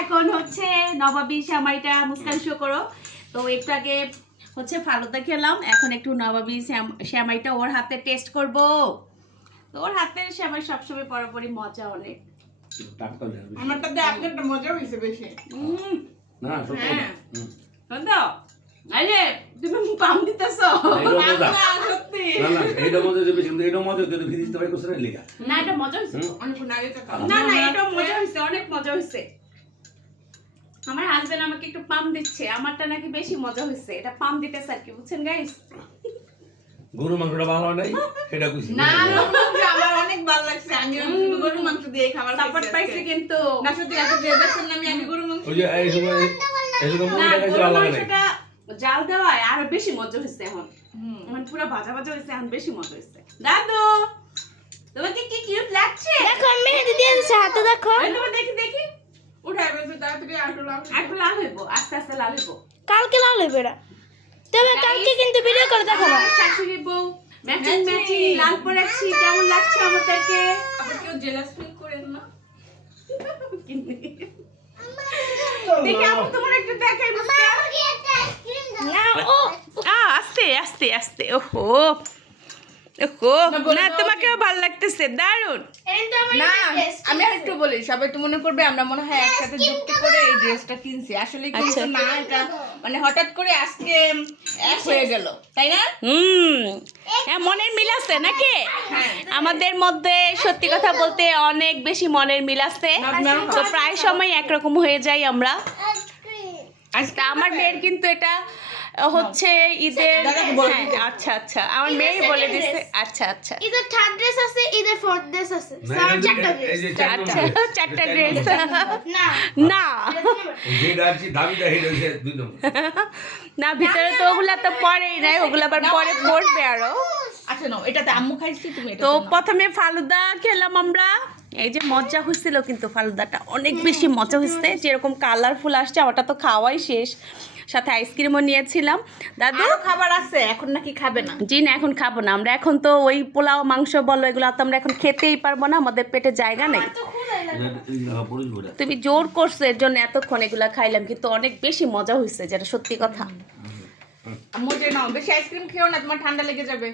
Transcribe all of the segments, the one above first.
এখন হচ্ছে নবাবী শ্যামাইটা মুস্কান শো করো। তো একটু আগে হচ্ছে ফালুদা খেলাম, এখন একটু নবাবী শ্যামাইটা ওর হাতে টেস্ট করব। তো ওর হাতের শ্যামাই সবসময় পরপরই মজা অনেক। আমারটাতে আপনারটা মজা হয়েছে বেশি। না সত্যি না এই যে তুমি পাম দিতেছো না সত্যি না না এইটা মজা যে বেশি কিন্তু এটা মজা যদি ফিরে দিতে পারি কোসে লেগা না এটা মজা হইছে অনেক নাগে তো না না এটা মজা হইছে, অনেক মজা হইছে। আমার হাজবেন্ড আমাকে একটু পাম দিচ্ছে, আমারটা নাকি বেশি মজা হইছে। এটা পাম দিতেছে আর কি, বুঝছেন গাইস? গরু মাংসটা ভালো নাই সেটা কইছি না আমার অনেক ভালো লাগছে। আমি গরু মাংস দিয়ে খাবার সাপোর্ট পাইছে কিন্তু না সত্যি এত দিয়ে দেখছেন না আমি গরু মাংস ওই যে এই সময় না মুড়িটা খাইছে গরুর ভালো লাগে মাংসটা জাল দেওয়ায় আরো বেশি মজা হইছে। এখন মানে পুরো ভাজা ভাজা হইছে, এখন বেশি মজা হইছে। দাদু তোমাকে কি কিউট লাগছে? দেখো মেহেদি দিয়ে দিছে হাতে, দেখো এই তোমার দেখি দেখি উঠাই বলছে তাড়াতাড়ি আসলাম একটু লাল হইব, আস্তে আস্তে লাল হইব। কালকে লাল হইবে এটা। তবে কালকে কিন্তু ভিডিও করে দেখাবো। আমার শাশুড়ি বউ ম্যাচিং ম্যাচিং লাল পরেছি, কেমন লাগছে আমাদেরকে? আবার কেউ জেলাস ফিল করেন না। দেখি আপু তোমার একটু দেখাই মুস্কান। না ও আস্তে আস্তে আস্তে ওহো ওহো না তোমাকেও ভালো লাগতেছে, দারুণ। না আমি আরেকটু বলি, সবাই তো মনে করবে আমরা মনে হয় একসাথে যুক্তি করে এই ড্রেসটা কিনছি, আসলে কিন্তু না, এটা মানে হঠাৎ করে আজকে এক হয়ে গেল, তাই না? হ্যাঁ মনের মিল আছে নাকি আমাদের মধ্যে? সত্যি কথা বলতে অনেক বেশি মনের মিল আছে, তো প্রায় সময় একরকম হয়ে যাই আমরা। আচ্ছা আমার মেয়ের কিন্তু এটা হচ্ছে ঈদের, হ্যাঁ আচ্ছা আচ্ছা আমার মেয়ে বলে দিছে। আচ্ছা আচ্ছা ইদার থার্ড ড্রেস আছে, ইদার ফোর্থ ড্রেস আছে, চারটা ড্রেস। আচ্ছা চারটা ড্রেস না না যেটা আছে দাবিটা হেড হইছে দুই নম্বর না ভিতরে তো ওগুলা তো পরেই নাই, ওগুলা আবার পরে পড়বে আরো। আচ্ছা নাও, এটাতে আম্মু খাইছি, তুমি এটা তো প্রথমে ফালুদা খেলাম আমরা। এই যে মজা হয়েছিল কিন্তু ফালুদাটা অনেক বেশি মজা হয়েছে, যেরকম কালারফুল আসছে। আমারটা তো খাওয়াই শেষ, সাথে আইসক্রিমও নিয়েছিলাম। দাদু আরো খাবার আছে, এখন নাকি খাবে না? জি না এখন খাবো না আমরা, এখন তো ওই পোলাও মাংস বলো এগুলো তো আমরা এখন খেতেই পারবো না, আমাদের পেটে জায়গা নেই। তুমি জোর করছো এর জন্য এতক্ষণ এগুলা খাইলাম, কিন্তু অনেক বেশি মজা হয়েছে, যেটা সত্যি কথা। আম্মু যে নাও, বেশি আইসক্রিম খেও না, তোমার ঠান্ডা লেগে যাবে।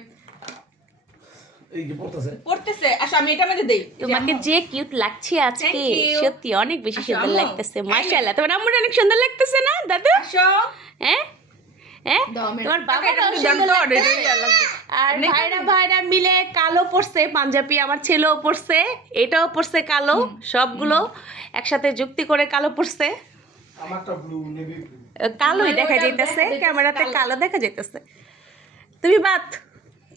এই যে পড়তেছে পড়তেছে, আসো আমি এটা মধ্যে দেই। তোমাকে যে কিউট লাগছে আজকে, Thank you. সত্যি অনেক বেশি আসো, সুন্দর আম্মু। লাগতেছে, মাশাআল্লাহ। তোমার আম্মুর অনেক সুন্দর লাগতেছে না দাদু? আসো হ্যাঁ হ্যাঁ দাও আমি তোমার টাকা এটা বাবাটাও একটু দাম সুন্দর তো, লাগতেছে। এটাই ভালো লাগবে। আর ভাইরা মিলে কালো পরছে পাঞ্জাবি, আমার ছেলেও পরছে, এটাও পরছে কালো, সবগুলো একসাথে যুক্তি করে কালো পরছে। আমারটা ব্লু নেভি ব্লু। কালোই দেখা যাইতেছে, ক্যামেরাতে কালো দেখা যাইতেছে। তুমি বাদ,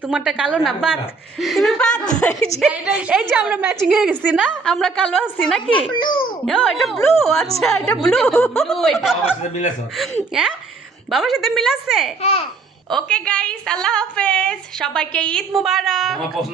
তোমারটা কালো না, বাদ তুমি বাদ। এই যে আমরা ম্যাচিং হয়ে গেছি না, আমরা কালো আছি নাকি? ও এটা ব্লু, আচ্ছা এটা ব্লু। বাবার সাথে মিলেছে হ্যাঁ বাবার সাথে মিল আছে। হ্যাঁ ওকে গাইস, আল্লাহ হাফেজ, সবাইকে ঈদ মুবারক। আমার পছন্দ